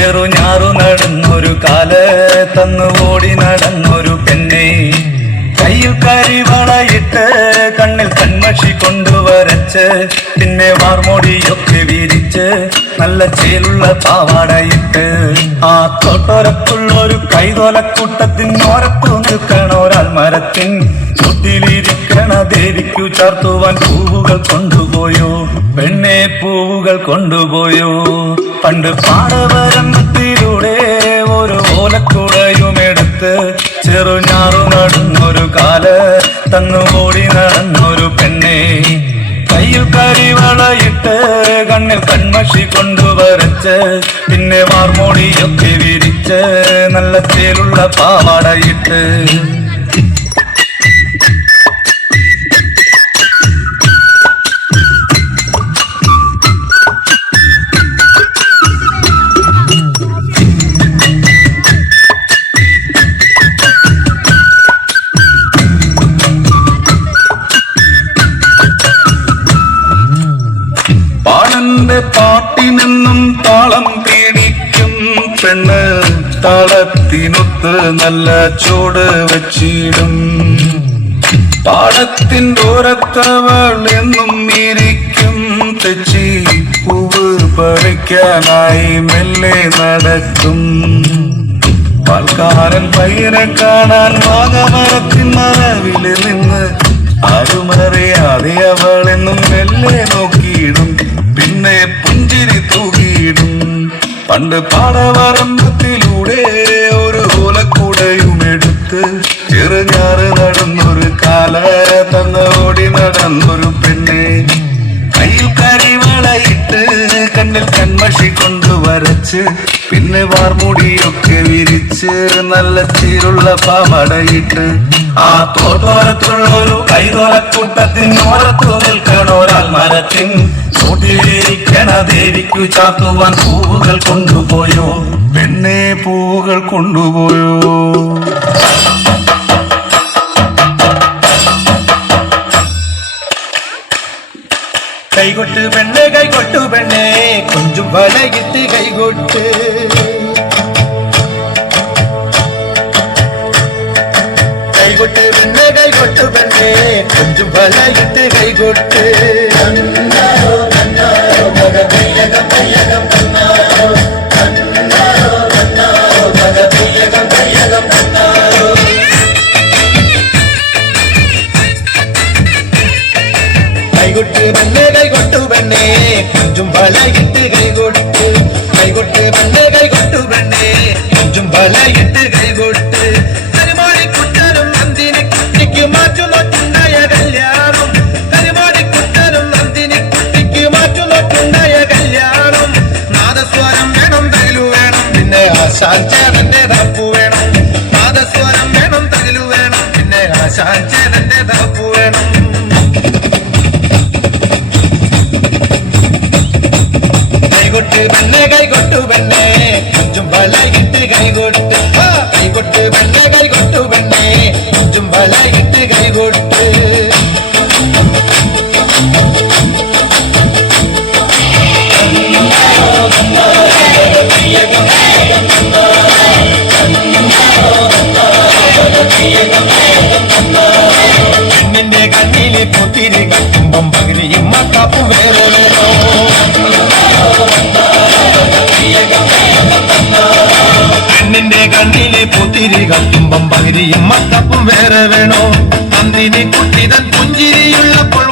ചെറുഞാറു നടന്നൊരു കാല് തന്നു ഓടി നടന്നൊരു പെണ്ണെ കയ്യിൽ കരിവളയിട്ട് കണ്ണിൽ കൺമഷി കൊണ്ടുവരച്ച് പിന്നെ വാർമോടിയൊക്കെ വിരിച്ച് നല്ല ചേലുള്ള പാവാടയിട്ട് ആ തോട്ടോരത്തുള്ളൊരു കൈതോലക്കൂട്ടത്തിനോരത്തു നിൽക്കണൊരാൾ മരത്തിൻ ചുട്ടിലിരിക്കണ ദേവിക്കു ചാർത്തുവാൻ പൂവുകൾ കൊണ്ടുപോയോ പെണ്ണെ പൂവുകൾ കൊണ്ടുപോയോ പണ്ട് പാടവരമ്പത്തിലൂടെ ഒരു ഓലക്കുടയുമെടുത്ത് ചെറുഞാറു നടന്നൊരു കാല് തന്നു ഓടി നടന്നൊരു പെണ്ണെ കയ്യിൽ കരിവളയിട്ട് കണ്ണിൽ കൺമഷി കൊണ്ടുവരച്ച് പിന്നെ വാർമോടിയൊക്കെ വിരിച്ച് നല്ല ചേലുള്ള പാവാടയിട്ട് പാട്ടിനെന്നും താളം പീഡിക്കും പെണ്ണ് താളത്തിനൊത്ത് നല്ല ചൂട് വച്ചിടും പാടത്തിൻ്റെ ഓരത്തവൾ എന്നും ഇരിക്കും തെച്ചി പൂവ് പറിക്കാനായി മെല്ലെ നടക്കും പാൽക്കാരൻ പയ്യനെ കാണാൻ മാങ്ങമരത്തിൻ മറവില് നിന്ന് ആരുമറിയാതെ അവളെന്നും മെല്ലെ നോക്കിയിടും പിന്നെ പുഞ്ചിരി തൂകിയിടും പണ്ട് പാടവരമ്പത്തിലൂടെ ഒരു ഓലക്കൂടയുമെടുത്ത് ചെറുഞാറ് നടന്നൊരു കാല തന്നോടി നടന്നൊരു പെണ്ണെ കയ്യിൽ കരിവളയിട്ട് കണ്ണിൽ കൺമഷി കൊണ്ടുവരച്ച് പിന്നെ വാർമുടിയൊക്കെ വിരിച്ച് നല്ല ചീരുള്ള പാവാടയിട്ട് ആ തോട്ടോരത്തുള്ളൊരു കൈതോലക്കൂട്ടത്തിനോരത്തു നിൽക്കണൊരാൾ മരത്തിൻ ചൂട്ടിലിരിക്കണ ദേവിക്കു ചാർത്തുവാൻ പൂവുകൾ കൊണ്ടുപോയോ പെണ്ണെ പൂവുകൾ കൊണ്ടുപോയോ കൈകൊട്ട് പെണ്ണെ കൈകൊട്ടു പെണ്ണെ കൊഞ്ചും വലയിട്ട് കൈകൊട്ട് കൈകൊട്ട് പെണ്ണെ കൈകൊട്ടു പെണ്ണെ കൊഞ്ചും വലയിട്ട് കൈകൊട്ട് കൈകൊട്ട് പെണ്ണെ കൈകൊട്ടു പെണ്ണെ കൊഞ്ചും വലയിട്ട് കൈകൊട്ട് കൈകൊട്ട് പെണ്ണെ കൈകൊട്ടു പെണ്ണെ കൊഞ്ചും വലയിട്ട് കൈകൊട്ട് കരിമാടിക്കുട്ടനും നന്ദിനി കുട്ടിക്ക് മാറ്റുന്നോട്ടുണ്ടായ കല്യാണം കരിമാടിക്കുട്ടനും നന്ദിനി കുട്ടിക്ക് മാറ്റുന്നോട്ടുണ്ടായ കല്യാണം നാദസ്വരം വേണം തകിലു വേണം പിന്നെ ആശാൻ ചേതന്റെ തപ്പു വേണം നാദസ്വരം വേണം തകിലു വേണം പിന്നെ ആശാൻ ചേതന്റെ തപ്പു വേണം കൈകൊട്ട് പെണ്ണെ കൈകൊട്ടു പെണ്ണെ കൊഞ്ചും വലയിട്ട് കൈകൊട്ട് കൈകൊട്ട് പെണ്ണെ കൈകൊട്ടു പെണ്ണെ കൊഞ്ചും വലയിട്ട് കൈകൊട്ട് പെണ്ണിന്റെ കണ്ണിലെ പൊത്തിരി കത്തുമ്പം പകിരിയും മക്കാപ്പും വേറെ വേണോ പെണ്ണിന്റെ കണ്ണിലെ പൊത്തിരി കത്തുമ്പം പകിരിയും മക്കാപ്പും വേറെ വേണോ നന്ദിനി കുട്ടിതൻ പുഞ്ചിരിയുള്ളപ്പോൾ